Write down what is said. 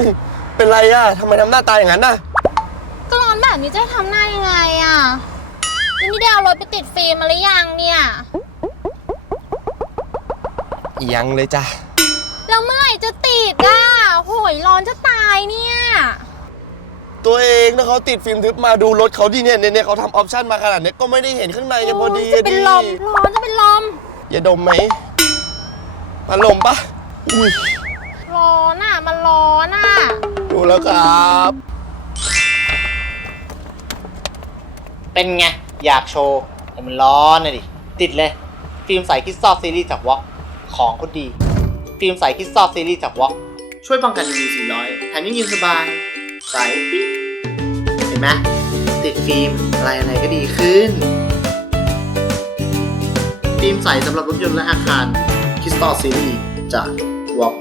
งเป็นไรอะทำไมทำหน้าตาอย่างนั้นน่ะก็ร้อนแบบนี้จะทำหน้ายังไงอะยังไม่ได้เอารถไปติดฟิล์มมาหรือยังเนี่ยยังเลยจ้ะแล้วเมื่อไหร่จะติดอ่ะโหยร้อนจะตายเนี่ยตัวเองถ้าเขาติดฟิล์มทึบมาดูรถเขาดิเนี่ยเขาทำออปชั่นมาขนาดนี้ก็ไม่ได้เห็นข้างในกันพอดีจะเป็นลมร้อนจะเป็นลมอย่าดมไหมมาลมปะอุ้ยร้อนอ่ะมันร้อนอ่ะดูแล้วครับเป็นไงอยากโชว์แต่มันร้อนนะดิติดเลยฟิล์มใสคริสตัลซีรีส์จากวอล์กของคนดีฟิล์มใสคริสตัลซีรีส์จากวอล์กช่วยป้องกัน UV 400แถมยังยืนสบายใสปิ๊บเห็นไหมติดฟิล์มอะไรก็ดีขึ้นฟิล์มใสสำหรับรถยนต์และอาคารคริสตัลซีรีส์จากวอล์ก